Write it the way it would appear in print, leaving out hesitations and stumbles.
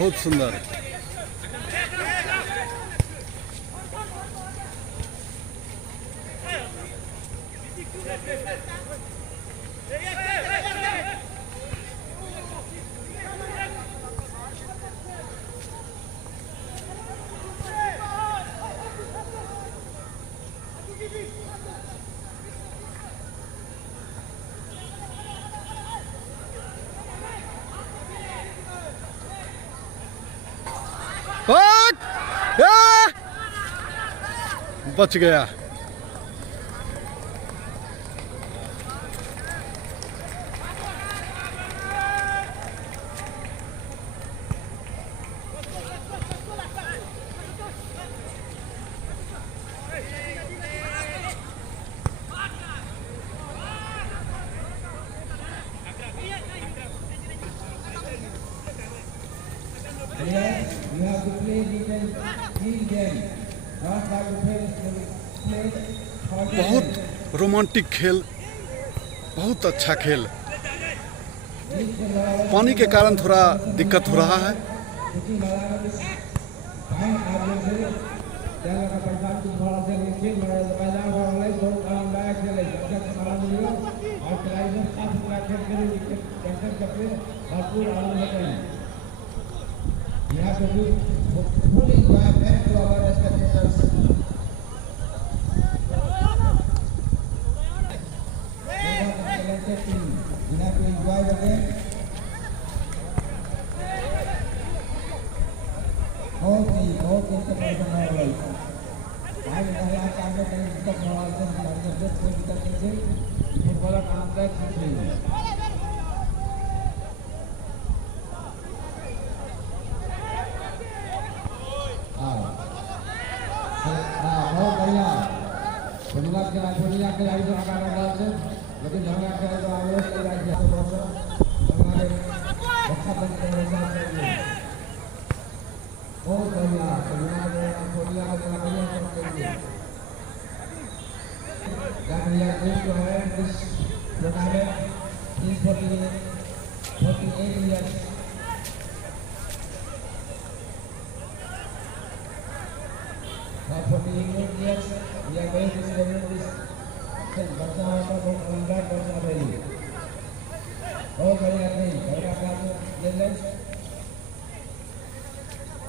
बहुत सुंदर। बच गया। You have to play lead game. Not have to play बहुत रोमांटिक खेल, बहुत अच्छा खेल। पानी के कारण थोड़ा दिक्कत हो रहा है। You have to do fully enjoy back to our spectators. You have to enjoy the game. बहुत इंटरनेशनल आज महिला कांग्रेस के टेक्नोलॉजी से फुटबॉल कांग्रेस बहुत बढ़िया दुनिया के लाइट से लेकिन जहाँ के आवेश के लाइट हमारे रक्षा बंधन बहुत बढ़िया दुनिया जो है इस tournament 48 years for 48 years we are going to celebrate this बच्चा होता बहुत अंदर बच्चा रही बहुत बढ़िया नहीं बड़ा काम ले